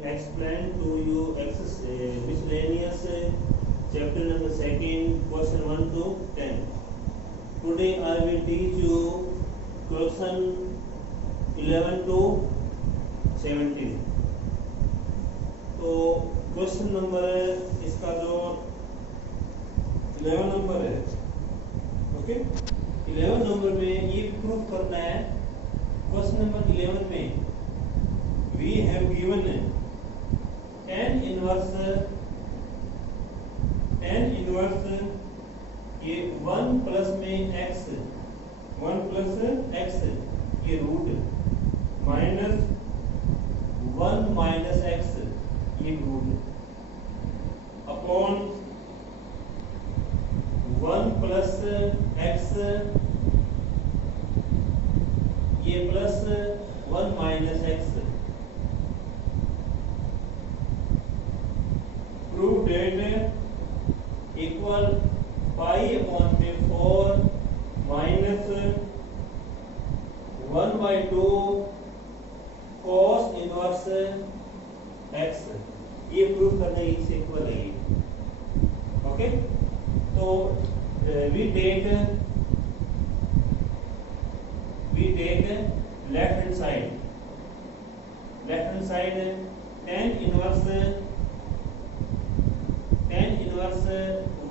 explain to you miscellaneous chapter number 2, question 1 to 10. Today I will teach you question 11 to 17. तो question number इसका जो 11 number है, okay, 11 number में ये proof करना है. क्वेश्चन नंबर 11 में we have given tan inverse ये 1 प्लस में x, 1 प्लस x ये रूट माइनस 1 माइनस x ये रूट अपॉन 1 प्लस x ये plus 1 minus x. Prove that equal pi upon में 4 माइनस 1/2 कॉस इनवर्स x. ये proof करने से इक्वल है. ओके, तो we take left hand side tan inverse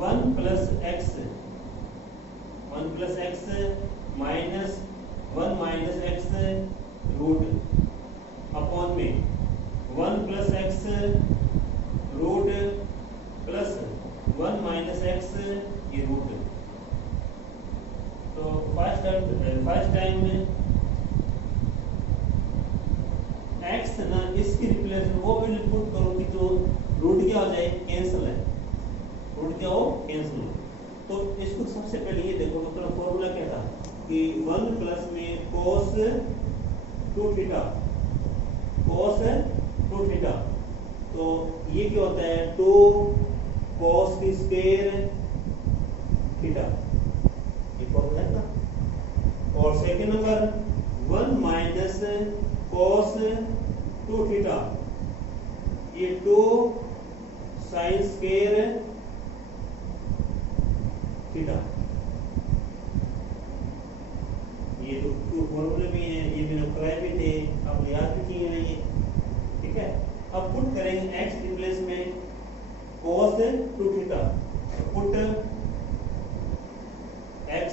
1 plus x minus 1 minus x root upon में 1 plus x root plus 1 minus x ये root. तो first time में x ना इसकी रिप्लेस वो वैल्यू पुट करो कि जो रूट क्या हो जाए, कैंसिल है, रूट क्या हो, कैंसिल हो. तो इसको सबसे पहले ये देखो, मतलब फॉर्मूला क्या था कि 1 प्लस में cos 2 थीटा, तो ये क्या होता है 2 cos की स्क्वायर थीटा, ये फॉर्मूला है ना. और second number 1 minus cos 2 theta ये 2 sin स्क्वायर थीटा. ये तो फॉर्मूले भी हैं, ये मैंने कराए भी थे, आप याद भी किए हैं ये. ठीक है, अब पुट करेंगे x रिप्लेस में cos 2 theta, put x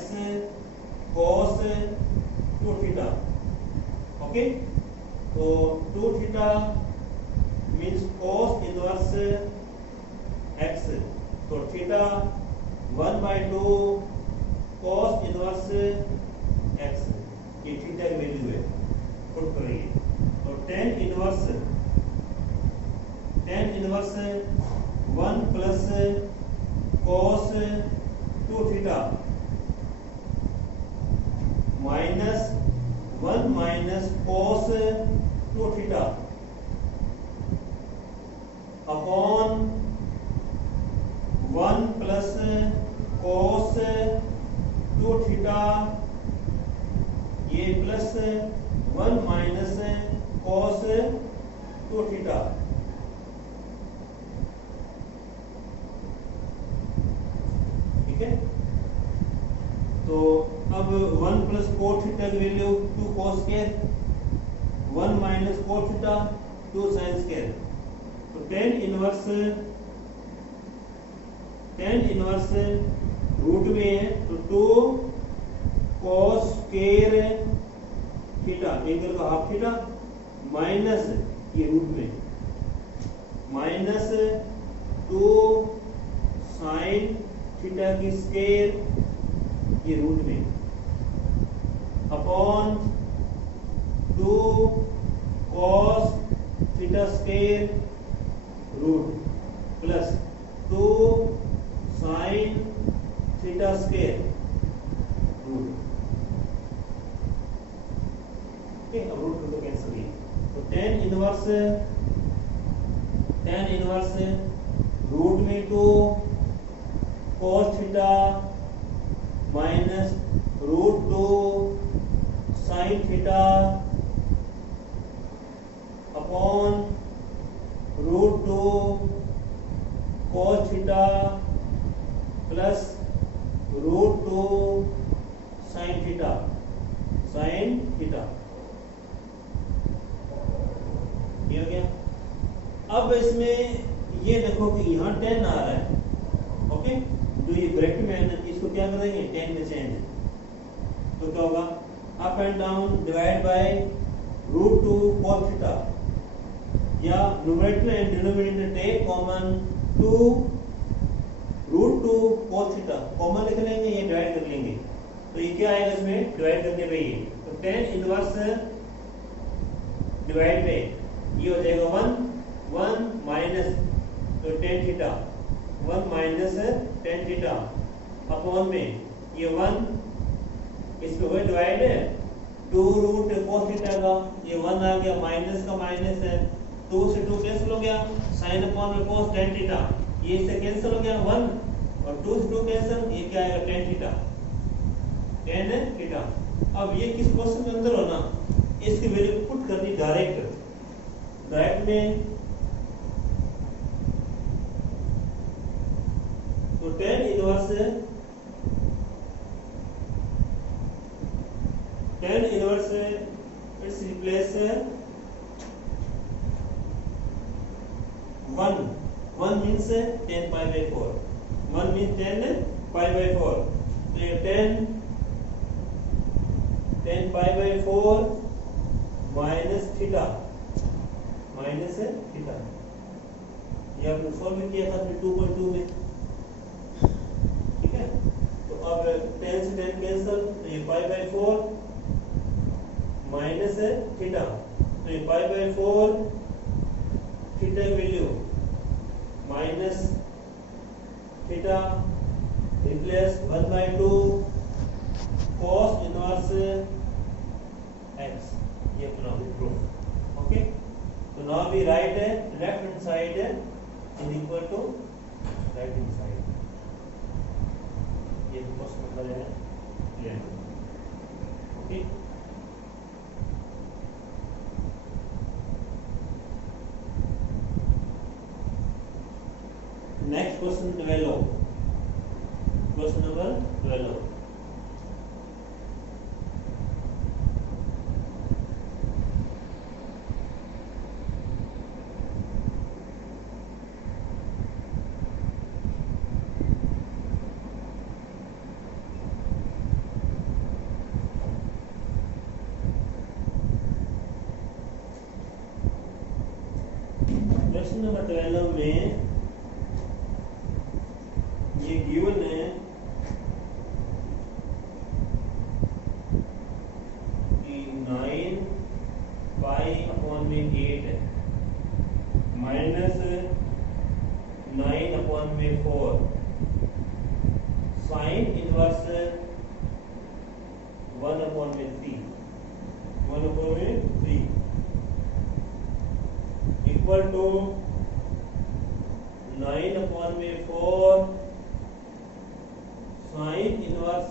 cos 2 theta. Okay, तो 2 theta means cos inverse x, तो थीटा 1/2 cos इनवर्स x ये थीटा की वैल्यू है, पुट करेंगे. तो tan inverse 1 plus cos 2 theta minus 1 minus cos 2 theta upon 1 plus cos 2 theta ये plus 1 minus cos 2 theta. ठीक है, तो अब 1 प्लस cos थीटा की value 2 cos square, 1 minus cos theta 2 sin square. तो tan इनवर्स रूट में है, तो 2 cos स्क्वायर थीटा एंगल का हाफ थीटा माइनस ये रूट में माइनस 2 sin थीटा की स्क्वायर ये रूट में upon 2 cos theta square root plus 2 sin theta square root. ठीक, अब रूट तो कैंसिल है. तो tan इनवर्स रूट में 2 cos theta minus root 2 sin theta upon plus root 2 sine theta, sine theta. ये हो गया। अब इसमें ये देखो कि यहाँ 10 आ रहा है, ओके, जो ये ब्रैकेट में है ना, इसको क्या करेंगे 10 में चेंज, तो क्या होगा up and down divide by root 2 cos theta, या numerator and denominator take common 2 root 2 cos theta common लिख लेंगे, ये डिवाइड कर लेंगे, तो ये क्या आएगा इसमें डिवाइड करने पे ये, तो 10 इनवर्स डिवाइड पे ये हो जाएगा 1 माइनस, तो tan theta 1 minus tan theta upon में ये 1, इस पे हुए डिवाइड 2 रूट cos थीटा का, ये 1 आ गया, माइनस का माइनस है, 2 से 2 कैंसिल हो गया, साइन अपॉन में cos tan थीटा, ये इससे कैंसिल हो गया 1 और 2 से 2 कैंसिल, ये क्या आएगा tan थीटा, tan थीटा। अब ये किस क्वेश्चन के अंदर हो ना, इसकी वैल्यू पुट करनी डायरेक्ट में, तो tan inverse it's replace 1 means 10 pi by 4, 1 means 10 pi by 4, तो ये 10 पाई बाई 4 माइनस थीटा, ये आपने सॉल्व किया था 2.2 में, ठीक है। तो अब 10 से 10 कैंसिल, तो ये पाई बाई 4 माइनस थीटा, तो ये पाई बाई 4 थीटा की value minus theta replace 1/2 cos inverse x, ये अपना प्रूफ, ओके। तो now we write left hand side is equal to right hand side, ये क्वेश्चन नंबर है clear, okay. Next question 12, question number 12, question number 12 में ये given है कि 9 पाई upon में 8 है माइनस 9 अपॉन में 4 साइन इनवर्स 1 अपॉन में 3 इक्वल टू 9 अपॉन में 4 साइन इनवर्स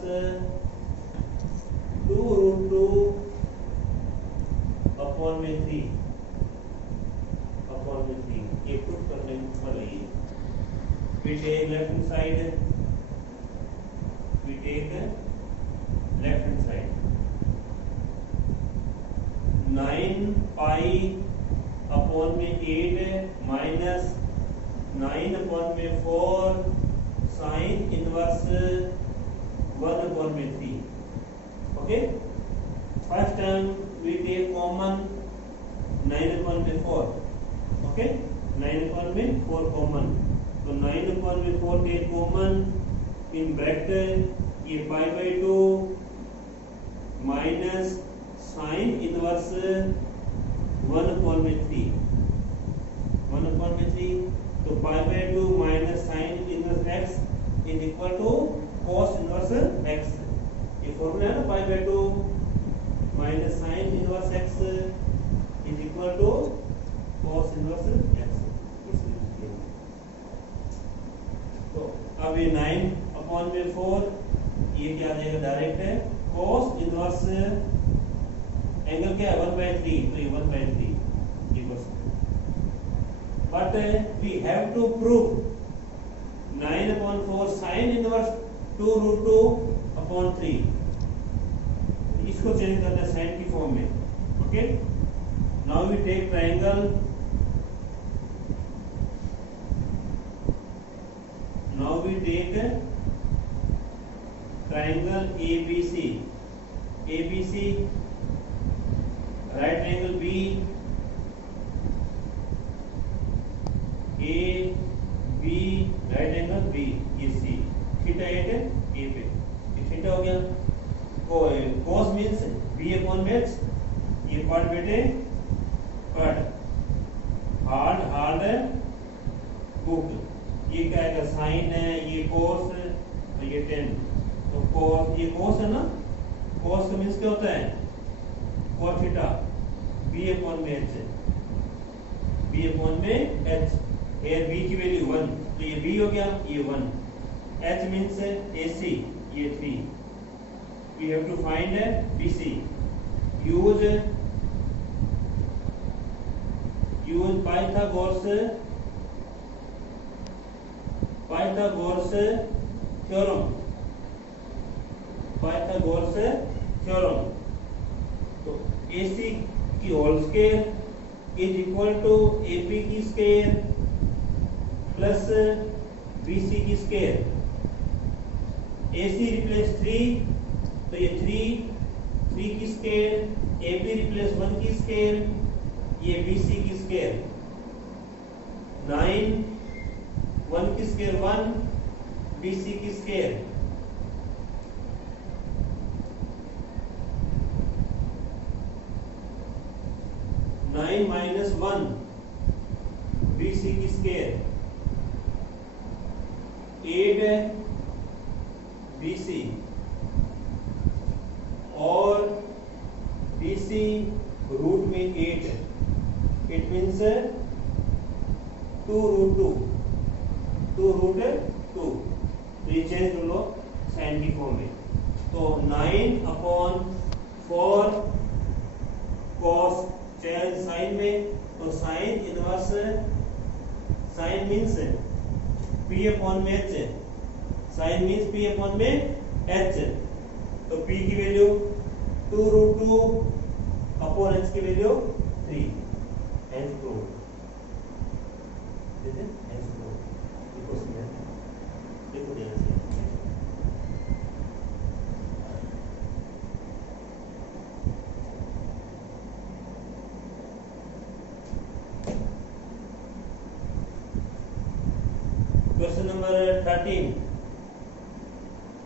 2 रूट 2 अपॉन में 3 ये पुट करने वाला ये, we take left hand side, 9 pi upon में 8 माइनस 9 अपॉन में 4 साइन इनवर्स 1 अपॉन में 3, okay. First term we take common 9 upon में 4, ओके, 9 अपॉन में 4 कॉमन, तो 9 अपॉन में 4 टेक कॉमन, इन ब्रैकेट ये pi by 2 minus sine inverse 1 upon में 3, तो pi by 2 minus sine inverse x is equal to cos inverse x, ये formula है ना, pi by 2 minus sine inverse x is equal to cos inverse x। तो अब ये 9 upon में 4 ये क्या आ जाएगा डायरेक्ट है cos इनवर्स एंगल क्या है 1/3, तो ये 1/3 equals, but we have to prove 9/4 sine inverse 2√2 upon 3। इसको चेंज करना है साइन की फॉर्म में। Okay, now we take triangle, now we take triangle ABC, ABC, right triangle B, A B, right angle B, ये C, theta at A पे, ये theta हो गया। cos means B upon h, ये part बेटे part, hard hard cooked, ये क्या है साइन है, ये cos और ये tan। तो cos, ये cos है ना, cos का मीन्स क्या होता है cos थीटा, B अपॉन में h, B अपॉन में h, here B की वैल्यू 1, तो ये B हो गया, ये 1, h मीन्स AC, ये 3, we have to find BC, use Pythagoras theorem, Pythagoras theorem। तो AC की whole square is equal to AP की स्क्वायर प्लस BC की स्क्वायर। AC रिप्लेस 3, तो ये 3 की स्क्वायर, AB रिप्लेस 1 की स्क्वायर, ये BC की स्क्वायर। 9, 1 की स्क्वायर 1, BC की स्क्वायर। -1 BC की स्क्वायर, 8 BC और BC रूट में 8 है, इट मीन्स 2√2, 2√2, तो ये चेंज कर लो साइन की फॉर्म में। तो 9/4 cos, चेंज साइन में, तो sine inverse, sine means P upon में h, sine means P upon में h, तो P की वैल्यू 2√2 अपॉन h की वैल्यू 3, hence proved, ठीक है, hence proved। देखो समझ, देखो ध्यान से। क्वेश्चन नंबर 13,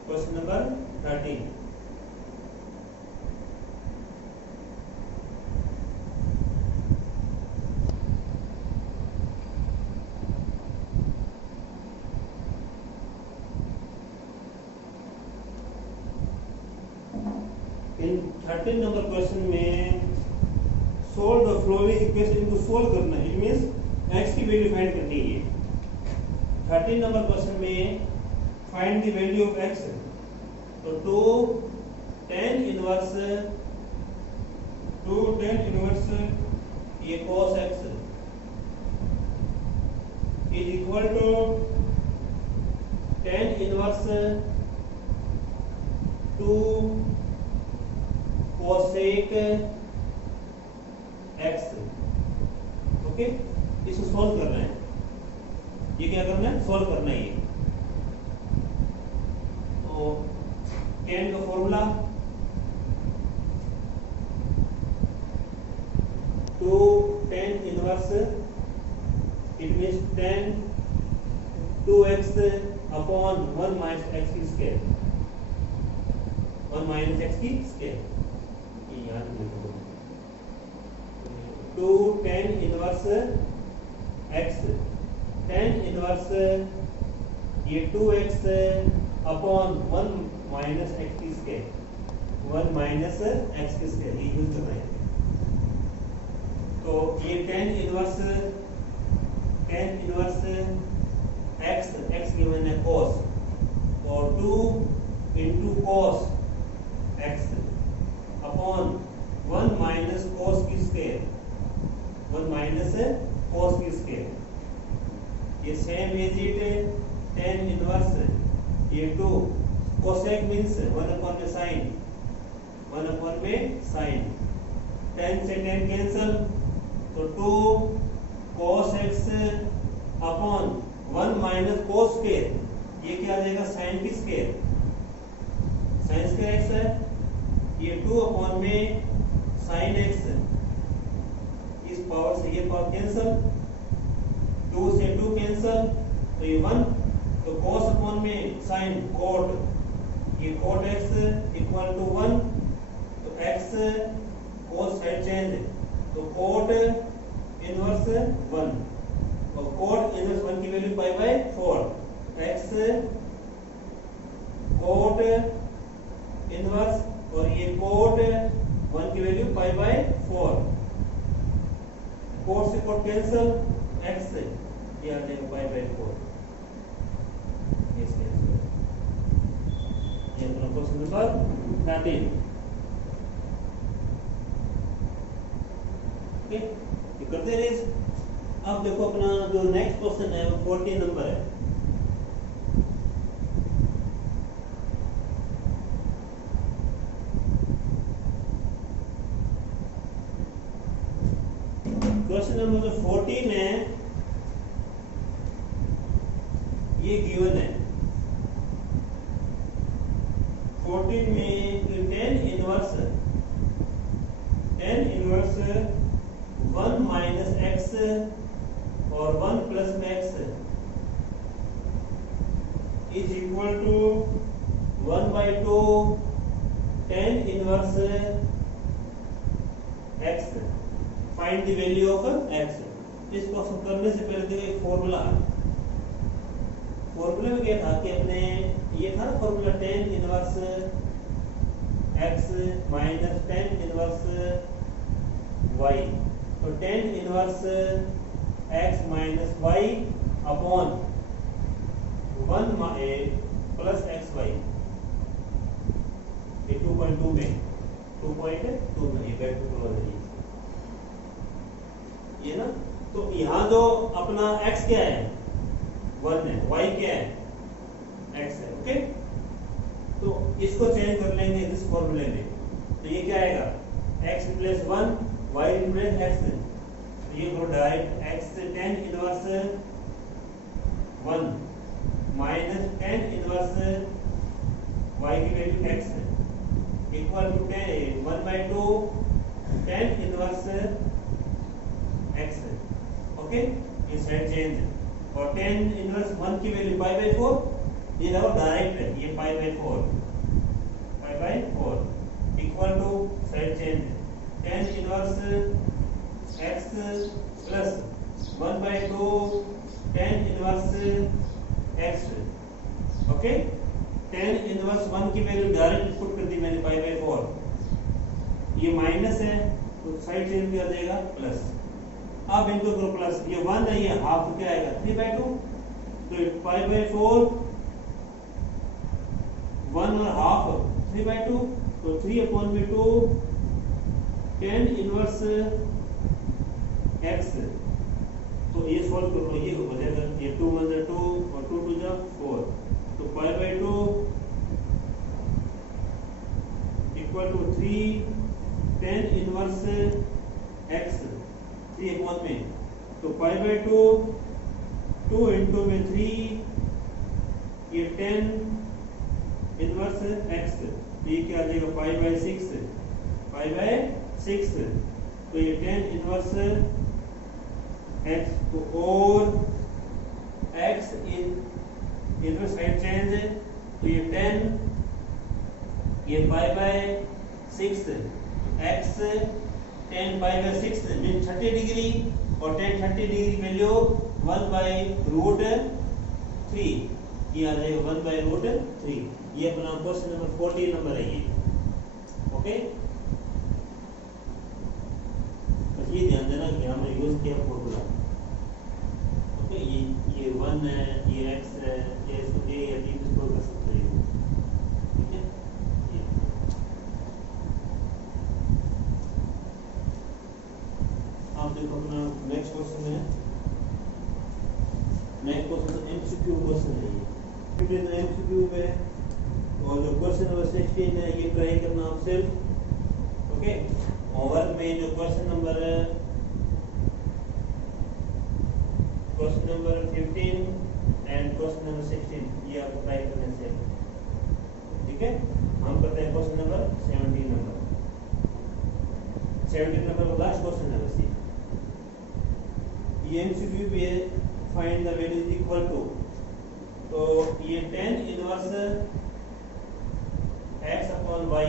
क्वेश्चन नंबर 13, इन 13 नंबर क्वेश्चन में सोल्व द फ्लोइंग इक्वेशन, इनको सोल्व करना है, इट मींस x की वैल्यू फाइंड करनी है। 13 नंबर क्वेश्चन में find the value of x, तो 2 tan इनवर्स ये cos x is equal to tan inverse 2 cosec x। Okay, इसको सॉल्व करना है, ये क्या करना है, सॉल्व करना है ये। तो tan का formula 2 tan inverse, it means tan 2x upon 1 minus x की स्क्वायर, 1 माइनस x की स्क्वायर, ये याद रखो। 2 tan inverse x, tan inverse ये 2x अपॉन 1 माइनस x की स्क्वायर, 1 माइनस x की स्क्वायर, ये यूज करना है। तो ये tan इनवर्स x गिवन है cos, और 2 इंटू cos x अपॉन 1 माइनस cos की स्क्वायर, 1 माइनस cos की स्क्वायर, ये same as it tan tan inverse ये 2 कोसेक मींस 1 अपॉन में साइन 1 अपॉन में साइन tan से tan कैंसल तो 2 cos x अपॉन 1 माइनस cos स्क्वायर ये क्या आ जाएगा sin की स्क्वायर sin स्क्वायर x है ये 2 अपॉन में sin x इस पावर से ये पावर कैंसल 2 से 2 कैंसल तो ये 1 तो cos अपॉन में sin cot ये cot x इक्वल टू 1 तो x cos साइड चेंज तो cot इनवर्स 1 और cot इनवर्स 1 की value pi by 4 x cot inverse और ये cot 1 की वैल्यू पाई बाय 4 cot से cot कैंसल x ये आ जाएगा पाई बाय 4 ये कैंसिल ये अपना क्वेश्चन नंबर 13 ओके ये करते रहिए। अब देखो अपना जो नेक्स्ट क्वेश्चन है वो 14 नंबर है। क्वेश्चन नंबर जो 14 है ये गिवन है 14 में tan इनवर्स 1 माइनस x और 1 प्लस में x is equal to 1/2 tan inverse x find the value of x। इसको करने से पहले देखो एक फॉर्मूला में क्या था कि अपने ये था ना formula tan inverse x minus tan inverse y तो tan inverse x minus y upon 1 plus xy ये 2.2 में ये बैक टू क्लोज है ये ना। तो यहाँ जो अपना x क्या है 1 है y क्या है x है ओके। तो इसको चेंज कर लेंगे इस फॉर्मूले में तो ये क्या आएगा x plus 1 y plus x तो ये करो direct x tan inverse 1 minus tan inverse y की value x equal to 1/2 tan inverse x okay. ये साइड चेंज और tan इनवर्स 1 की वैल्यू पाई बाय 4 ये रहा डायरेक्ट है ये pi by 4 equal to side change tan inverse x plus 1/2 tan inverse x okay. tan inverse 1 की value direct put कर दी मैंने पाई बाय 4 ये माइनस है तो साइड चेंज भी आ जाएगा प्लस। अब इनको करो प्लस ये 1 है ये हाफ तो क्या आएगा 3/2 तो पाई बाय 4 1 और हाफ 3/2 तो 3/2 tan इनवर्स x तो ये सॉल्व कर लो ये हो जाएगा ये 2 1 2 और 2 2 जा 4 तो pi by 2 equal to 3 tan inverse x 3 upon में तो पाई बाय 2 2 इंटू में 3 ये 10 इनवर्स x ये क्या आ जाएगा पाई बाय 6 तो ये 10 इनवर्स x तो और x इनवर्स साइड चेंज है तो ये 10 ये pi bye 6 x 10 pi by 6 mean 30 degree और 10 30 डिग्री वैल्यू 1/√3 ये आ जाएगा 1/√3 ये अपना क्वेश्चन नंबर 14 नंबर है ये ओके। बस ये ध्यान देना कि हमने यूज किया फॉर्मूला ओके। ये 1 है ये x है ये इसको a या b स्टोर कर सकते हैं ठीक है। आप देखो अपना नेक्स्ट क्वेश्चन है नेक्स्ट क्वेश्चन एमसीक्यू क्वेश्चन है ये 15 एमसीक्यू है और जो क्वेश्चन नंबर 16 है ये ट्राई करना आप सेल्फ। ओके, होमवर्क में जो question number 15 and question number 16 ये आपको ट्राई करना है। ठीक है, हम करते हैं question number 17 number last question है वैसे ये एमसीक्यू भी है। Find the value is equal to, तो ये tan inverse x upon y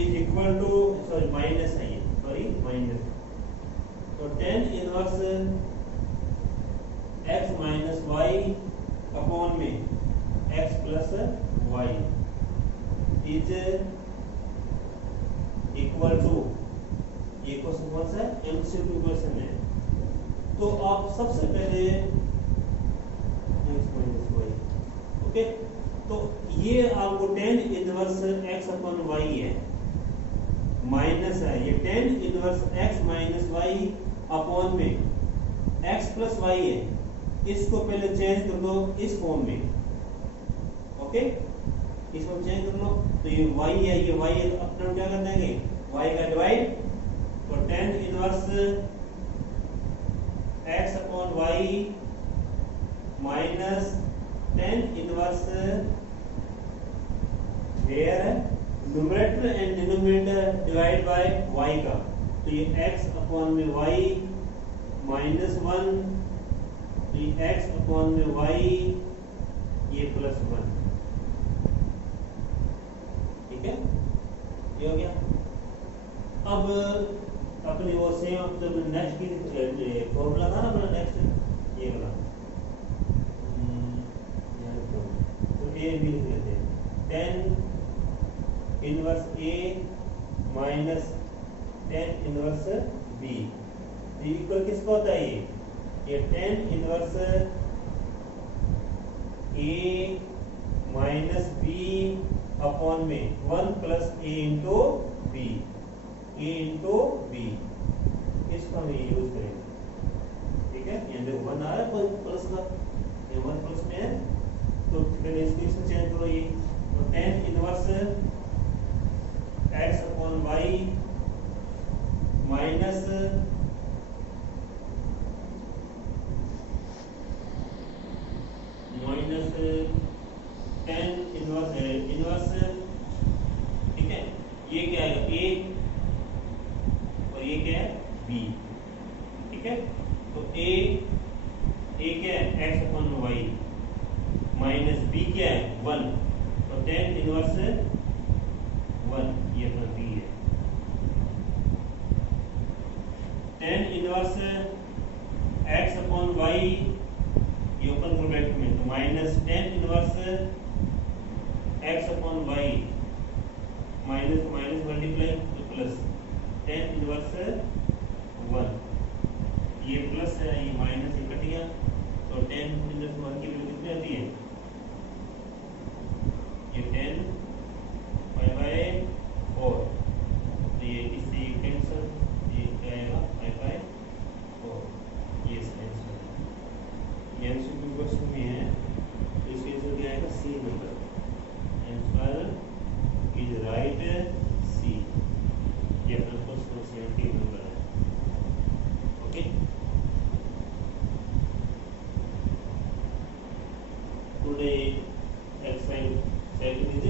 is equal to, sorry minus है ये, सॉरी माइनस, तो tan inverse x minus y upon में x plus y is equal to, ये question कौन सा है? एमसीक्यू क्वेश्चन है। तो आप सबसे पहले x माइनस y, ओके, तो ये आपको tan inverse x upon y है, माइनस है ये tan inverse x minus y upon में x प्लस y है। इसको पहले चेंज कर दो इस फॉर्म में, ओके, इसको चेंज कर लो, तो ये y है, ये y है, तो अपना क्या कर देंगे y का डिवाइड, तो tan inverse x upon y minus tan inverse where numerator and denominator divide by y का, तो ये x अपॉन में y माइनस 1, ये x अपॉन में y ये प्लस 1। ठीक है, ये हो गया। अब अपनी वो सेम जब नेक्स्ट की फॉर्मूला था ना अपना नेक्स्ट ये वाला, तो ए बी लिख लेते हैं, tan inverse a minus tan inverse b equal किसका होता है? ये tan inverse a minus b upon में 1 प्लस a इंटू b, इसका हम यूज करेंगे। ठीक है, ये देखो 1 आ रहा है प्लस का, ये 1 प्लस में है, तो पहले इसको चेंज करो, ये तो tan inverse x upon y minus tan inverse, ठीक है, ये क्या आएगा a और ये क्या है b। ठीक है, तो a क्या है x upon y minus b क्या है 1, तो tan इनवर्स 1 ये अपना b है। tan inverse x upon y ये ओपन ब्रैकेट में, तो minus tan inverse x upon y minus minus multiply तो प्लस tan इनवर्स 1, ये प्लस है ये माइनस ये कट गया, तो tan इनवर्स 1 की वैल्यू कितनी आती है? ये 10 पाई बाय 4, तो ये इससे कैंसिल, ये क्या आएगा पाई बाय 4, ये आंसर ये एमसीक्यू क्वेश्चन में है, तो इसका आंसर क्या आएगा? C number, answer is right C, ये अपना क्वेश्चन 17 नंबर है। Okay, today exercise 7 is